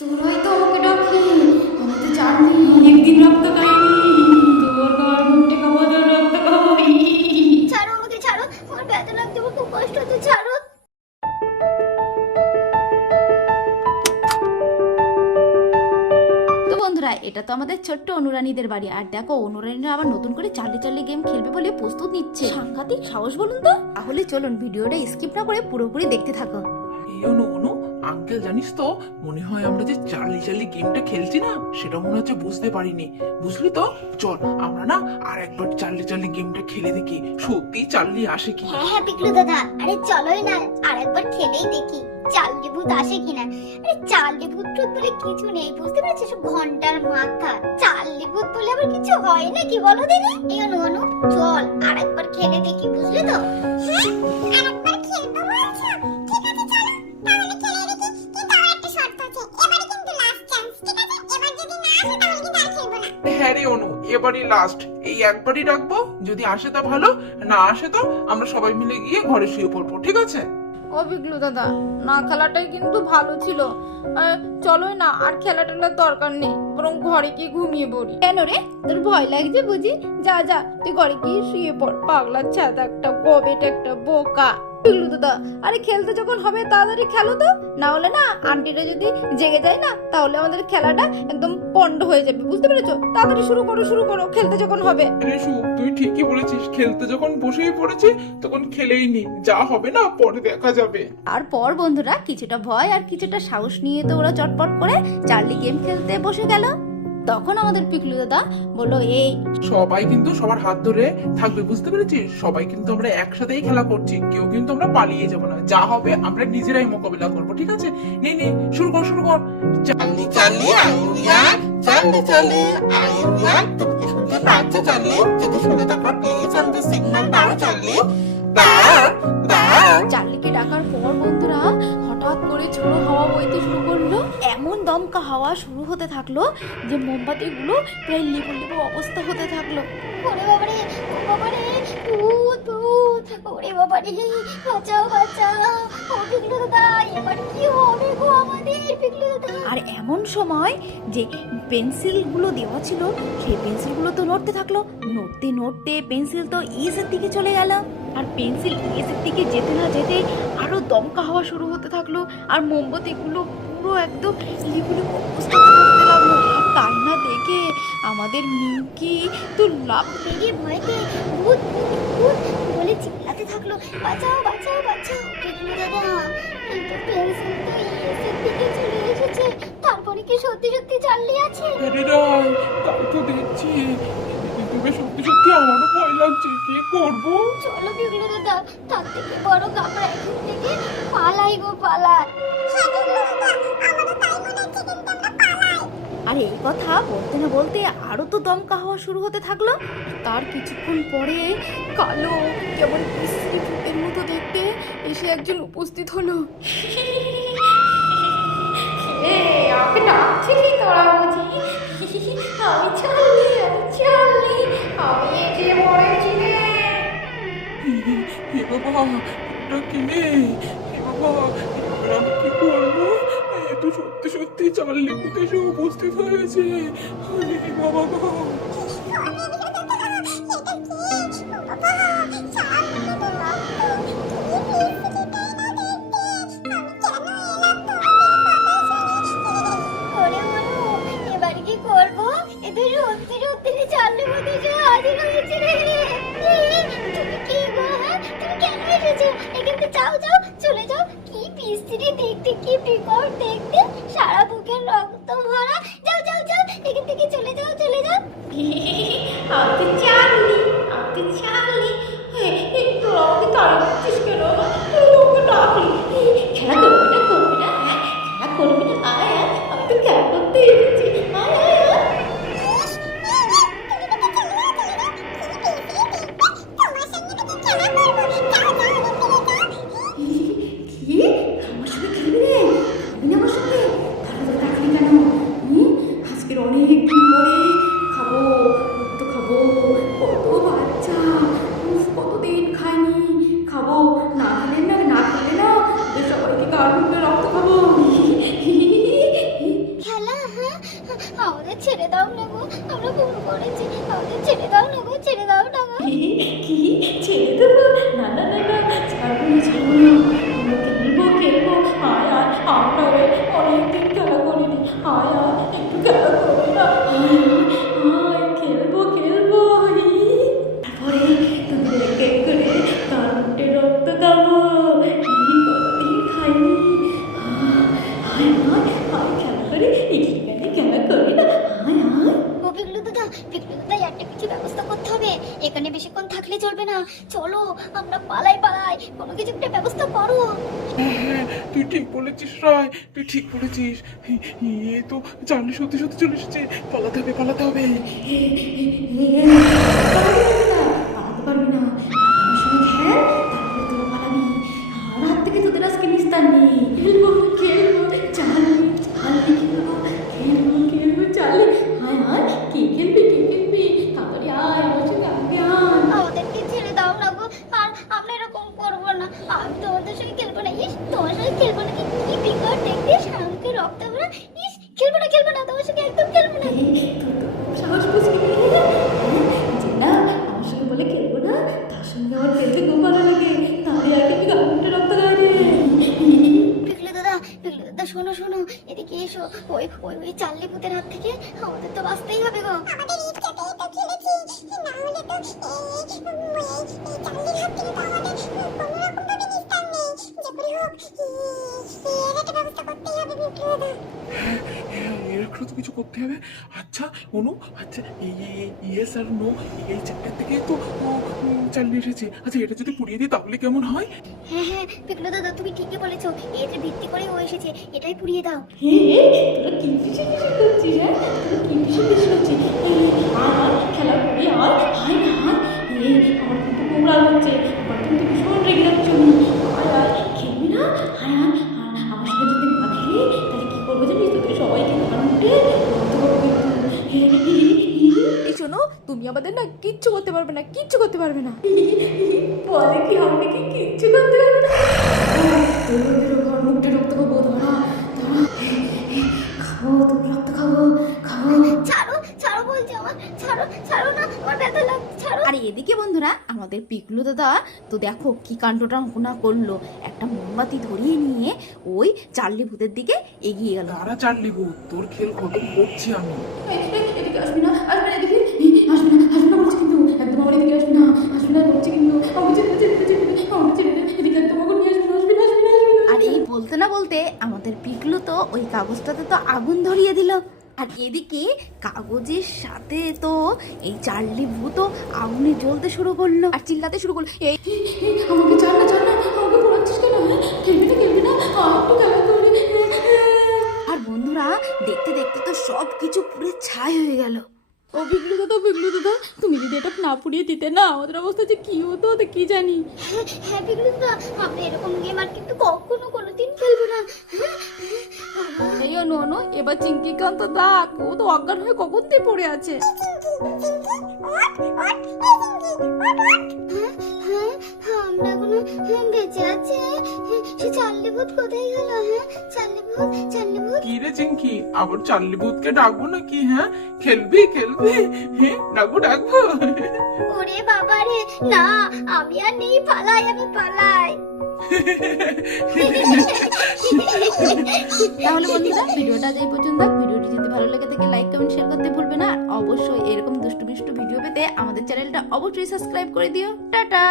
তোরাই তো আমাকে ডাকলি, আমি তো জানি অনেকদিন রক্ত খাইনি। তোর গার মুখে খাবো, তোর রক্ত খাবো। ছাড়ো আমাকে, ছাড়ো, আমার ব্যথা লাগছে, আমার খুব কষ্ট হচ্ছে, ছাড়ো। তো বন্ধুরা, এটা তো আমাদের ছোট্ট অনুরানীদের বাড়ি। আর দেখো, অনুরানীরা আবার নতুন করে চার্লি চার্লি গেম খেলবে বলে প্রস্তুত নিচ্ছে। সাংঘাতিক সাহস বলুন তো। তাহলে চলুন ভিডিওটা স্কিপ না করে পুরোপুরি দেখতে থাকো। এই অনু অনু আঙ্কেল, জানিস তো মনে হয় আমরা যে চার্লি চার্লি গেমটা খেলছি না, সেটা মনে হচ্ছে বুঝতে পারিনি। বুঝলি তো, চল আমরা না আর একবার চার্লি চার্লি গেমটা খেলে দেখি সত্যি চার্লি আসে কি। হ্যাঁ হ্যাঁ পিকলু দাদা, আরে চলোই না, আর একবার খেলেই দেখি চার্লি ভূত আসে কিনা। আরে চার্লি ভূত টুত বলে কিছু নেই, বুঝতে পেরেছিস? ঘন্টার মাথা চার্লি ভূত বলে আবার কিছু হয় নাকি বলো দিদি? এই অনু অনু, চল আর একবার খেলে দেখি, বুঝলি তো? হ্যাঁ, আরেকবার খেলবো বলছো? ঠিক আছে, চলো তাহলে খেলে দেখি। কিন্তু আর একটা শর্ত আছে, এবারে কিন্তু লাস্ট চান্স, ঠিক আছে? এবার যদি না আসে তাহলে কিন্তু আর খেলবো না। হ্যাঁ রে অনু, এবারই লাস্ট, এই একবারই ডাকবো। যদি আসে তা ভালো, না আসে তো আমরা সবাই মিলে গিয়ে ঘরে শুয়ে পড়বো, ঠিক আছে? ও বিগলু দাদা, না খেলাটাই কিন্তু ভালো ছিল। চলোই না, আর খেলা টেলার দরকার নেই, বরং ঘরে গিয়ে ঘুমিয়ে পড়ি। কেন রে, তোর ভয় লাগছে বুঝি? যা যা, তুই ঘরে গিয়ে শুয়ে পড়। পাগলা ছাদা একটা, গবেট একটা, বোকা। বিগলু দাদা, আরে খেলতে যখন হবে তাড়াতাড়ি খেলো তো, না হলে না আন্টিরা যদি জেগে যায় না, তাহলে আমাদের খেলাটা একদম পন্ড হয়ে যাবে, বুঝতে পেরেছো? তাড়াতাড়ি শুরু করো, শুরু করো, খেলতে যখন হবে। রেশু, তুই ঠিকই বলেছিস, খেলতে যখন বসেই পড়েছি তখন খেলেই নি, যা হবে না পরে দেখা যাবে। তারপর বন্ধুরা কিছুটা ভয় আর কিছুটা সাহস নিয়ে তো ওরা চটপট করে চার্লি গেম খেলতে বসে গেল। তখন আমাদের পিকলু দাদা বললো, এই সবাই কিন্তু সবার হাত ধরে থাকবে, বুঝতে পেরেছিস? সবাই কিন্তু আমরা একসাথেই খেলা করছি, কেউ কিন্তু আমরা পালিয়ে যাব না। যা হবে আমরা নিজেরাই মোকাবিলা করব, ঠিক আছে? নে নে, শুরু কর শুরু কর। চার্লি চার্লি আইউয়া, চার্লি চার্লি আইউয়া, তুমি কি শুনতে পাচ্ছ চার্লি? যদি শুনে থাকো প্লিজ আমাদের সিগন্যাল দাও চার্লি, দাও দাও। চার্লিকে ডাকার পর বন্ধুরা হঠাৎ করে ঝোড়ো হাওয়া বইতে শুরু করলো। এমন দমকা হাওয়া শুরু হতে থাকলো যে মোমবাতিগুলো প্রায় লিবো লিবো অবস্থা হতে থাকলো। ওরে বাবারে, ও বাবারে, ভূত ভূত, ওরে বাবারে, বাঁচাও বাঁচাও, ও পিকলু দাদা, এবার কি হবে গো আমাদের পিকলু দাদা? আর এমন সময় যে পেন্সিলগুলো দেওয়া ছিল সেই পেন্সিলগুলো তো নড়তে থাকলো। নড়তে নড়তে পেন্সিল তো ইসের দিকে চলে গেল। আর পেন্সিল ইসের দিকে যেতে না যেতে আরো দমকা হাওয়া শুরু হতে থাকলো। আর মোমবাতিগুলো পুরো একদম লিবলিব অবস্থা করতে লাগলো। আর কান্না দেখে আমাদের মিঙ্কি তো লাভ বেরিয়ে ভয়তে ভূত ভূত ভূত বলে চিল্লাতে থাকলো, বাঁচাও বাঁচাও বাঁচাও পিকলু দাদা, এই তো পেন্সিল তো ইয়েসের দিকে চলে এসেছে। তারপরে কি সত্যি সত্যি চার্লি আছে? আরে রাই, তাই তো দেখছি, কিন্তু সত্যি সত্যি আমারও ভয় লাগছে, কি করবো? চলো পিকলু দাদা, তার থেকে বড় কামড়া এখান থেকে পালাই গো পালাই। আর এই কথা বলতে না বলতে আরো তো দমকা হাওয়া শুরু হতে থাকলো। তার কিছুক্ষণ পরে কালো কেমন বিশ্রী ভূতের মতো দেখতে এসে একজন উপস্থিত হলো। আমাকে ডাকছিলি তোরা বুঝি? আমি চার্লি, আমি চার্লি, আমি এসে পড়েছি রে। হে বাবা, এটা কে? হে বাবা, এবার আমি কি করবো? এ তো সত্যি সত্যি চার্লি ভূত এসে উপস্থিত হয়েছে। আরে বাবা গো! ওরে মনু, এবার কি করবো? এ তো সত্যি সত্যি চার্লি ভূত এসে হাজির হয়েছে রে। তুমি কে গো? হ্যাঁ, তুমি কেন এসেছো? এখান থেকে যাও যাও, চলে যাও। কি বিশ্রী দেখতে, কি বিকট দেখতে, সারা বুকের রক্ত ভরা। যাও যাও যাও, এখান থেকে চলে যাও, চলে যাও। আমি তো চার্লি, আমি তো চার্লি। তোরা আমাকে তাড়িয়ে দিচ্ছিস কেন? তোকে ডাকলি, খেলা করবি না, হ্যাঁ খেলা করবি না? আয় আয়, আমি তো খেলা করতে এসেছি, আয় আয় আয়। কি? আমার সঙ্গে খেলবি রে? খাবি না আমার সঙ্গে? তাহলে তো ডাকলি কেন? আজকের অনেক দিন পরে খাবো, তো খাবো। কত বাচ্চা, কতদিন খাইনি, খাবো। না খেলে না, না খেলে না, ওদের সবাইকে গার মধ্যে রক্ত খাবো। আমাদের ছেড়ে দাও না গো, আমরা ভুল করেছি, আমাদের ছেড়ে দাও না গো, ছেড়ে দাও না গো। কি ছেড়ে দেবো? না না না না, ছাড়বো না ছাড়বো না, আমরা খেলবো খেলবো। আয় আয়, আমরা অনেকদিন খেলা করিনি, আয় আয় একটু খেলা করি না, আয় আয় খেলবো খেলবো। তারপরে তোদের এক এক করে কারণে রক্ত খাবো, কতদিন খাইনি। আয় আয় আয় খেলা করি, এখানে খেলা করি না, আয় আয়। ও পিগলু দাদা, পিগলু দাদা, একটা কিছু ব্যবস্থা করতে হবে, এখানে বেশিক্ষণ থাকলে চলবে না, চলো আমরা পালাই পালাই, কোনো কিছু একটা ব্যবস্থা করো। হ্যাঁ, তুই ঠিক বলেছিস রায়, তুই ঠিক বলেছিস। এ তো চার্লি সত্যি সত্যি চলে এসেছে, পালাতে হবে পালাতে হবে। পালাতে পারবি না, আমার সঙ্গে খেল, তারপরে তোরা পালাবি। আর হাত থেকে তোদের আজকে নিস্তার নেই। খেলবো খেলবো চালি চালি, খেলবো খেলবো খেলবো চালি। আয় আয়, কে খেলবি কে খেলবি, তাড়াতাড়ি আয় আমার সঙ্গে আগে আয়। আমাদেরকে ছেড়ে দাও না গো, আর আমরা এরকম করবো না, আমি তোমাদের সঙ্গে খেলবো না। ইস, তোমার সঙ্গে খেলবো না, কি বিকট দেখবে, শামুকে রক্ত ভরা। ইস, খেলবো না খেলবো না, তোমার সঙ্গে একদম খেলবো না। তোর তো খুব সাহস বুঝি যে না, আমার সঙ্গে বলে খেলবো না, তার সঙ্গে আমার খেলতে খুব ভালো লাগে, তাহলে আর আমি গানটা রক্ত গাড়ি। পিগলু দাদা, শোনো শোনো, এদিকে এসো। ওই ওই ওই চার্লি ভূতের হাত থেকে আমাদের তো বাঁচতেই হবে গো। আমাদের ইচ্ছাতে তো খেলেছি, না হলে তো চার্লির হাত থেকে তো আমাদের কোনো রকম ভাবে নিস্তার নেই, যে করে হোক এর একটা ব্যবস্থা করতেই হবে পিগলু দাদা। হ্যাঁ, এরকম তো কিছু করতে হবে। আচ্ছা অনু, আচ্ছা ইয়েস আর নো, এই চ্যাপ্টার থেকেই তো চালিয়ে এসেছে। আচ্ছা এটা যদি পুড়িয়ে দিই তাহলে কেমন হয়? হ্যাঁ হ্যাঁ পিগলু দাদা, তুমি ঠিকই বলেছো, এর ভিত্তি করেই ও এসেছে, এটাই পুড়িয়ে দাও। তোরা কি পিছু পিছু করছিস? হ্যাঁ, তোরা কি পিছু পিছু করছিস? আর খেলা করি, আর আয় না আয়। আমার কিন্তু কুমড়া হচ্ছে, আমার কিন্তু ভীষণ রেগে যাচ্ছে। আয় আয়, খেলবি না? আয় আয়, আমার সঙ্গে যদি না খেলি তাহলে কি করবো জানিস? তোকে সবাইকে দোকান উঠে এই শোনো, তুমি আমাদের না কিচ্ছু করতে পারবে না, কিচ্ছু করতে পারবে না। বলে কি আমি কি কিচ্ছু করতে পারবো না? ঘর মুখটা রক্ত খাবো, ধরা ধরা, খাবো তুমি রক্ত খাবো খাবো। ছাড়ো ছাড়ো বলছি, আমার ছাড়ো, ছাড়ো না, আমার ব্যথা লাগছে, ছাড়ো। আর এদিকে বন্ধুরা, আমাদের পিকলু দাদা তো দেখো কি কাণ্ডটা না করলো, একটা মোমবাতি ধরিয়ে নিয়ে ওই চার্লি ভূতের দিকে এগিয়ে গেল। তারা চার্লি ভূত, তোর খেল খতম করছি আমি। এদিকে আসবি না, আসবি না, এদিকে আসবি না, আসবি না বলছি কিন্তু, একদম আমার এদিকে আসবি না, আসবি না বলছি কিন্তু, আমাকে ছেড়ে দে, ছেড়ে দে, ছেড়ে দে, আমাকে ছেড়ে দে, এদিকে একদম আমাকে নিয়ে আসবি না, আসবি না, আসবি না, আসবি না। আর এই বলতে না বলতে আমাদের পিকলু তো ওই কাগজটাতে তো আগুন ধরিয়ে দিল। আর এদিকে কাগজের সাথে তো এই চার্লি ভূতও আগুনে জ্বলতে শুরু করলো আর চিল্লাতে শুরু করলো, এই আমাকে ছাড় না ছাড় না, আমাকে পোড়াচ্ছিস কেন? খেলবি না খেলবি না, একটু খেলা করি। আর বন্ধুরা, দেখতে দেখতে তো সব কিছু পুরো ছাই হয়ে গেল। ও পিগলু দাদা, তুমি যদি এটা না পুড়িয়ে দিতে না, আমাদের অবস্থা যে কি হতো তো কি জানি। হ্যাঁ পিগলু দাদা, আমরা এরকম গেম আর কিন্তু কখনো কোনোদিন খেলবো না। এই অনু, এবার চিঙ্কি কান্ত দেখ, ও তো অজ্ঞান হয়ে কখন দিয়ে পড়ে আছে। আমরা এখনো বেঁচে আছি, সে চার্লি ভূত কোথায় গেল? হ্যাঁ, চার্লি ভূত, চার্লি ভূত। কি রে চিঙ্কি, আবার চার্লি ভূতকে ডাকবো নাকি? হ্যাঁ, খেলবি খেলবি? হ্যাঁ, ডাকবো ডাকবো। ওরে বাবা রে, না আমি আর নেই, পালাই, আমি পালাই। তাহলে বন্ধুরা, ভিডিওটা আজ এই পর্যন্ত। ভিডিওটি যদি ভালো লাগে থাকে লাইক কমেন্ট শেয়ার করতে ভুলবে না। আর অবশ্যই এরকম দুষ্টু ভিডিও পেতে আমাদের চ্যানেলটা অবশ্যই সাবস্ক্রাইব করে দিও। টাটা।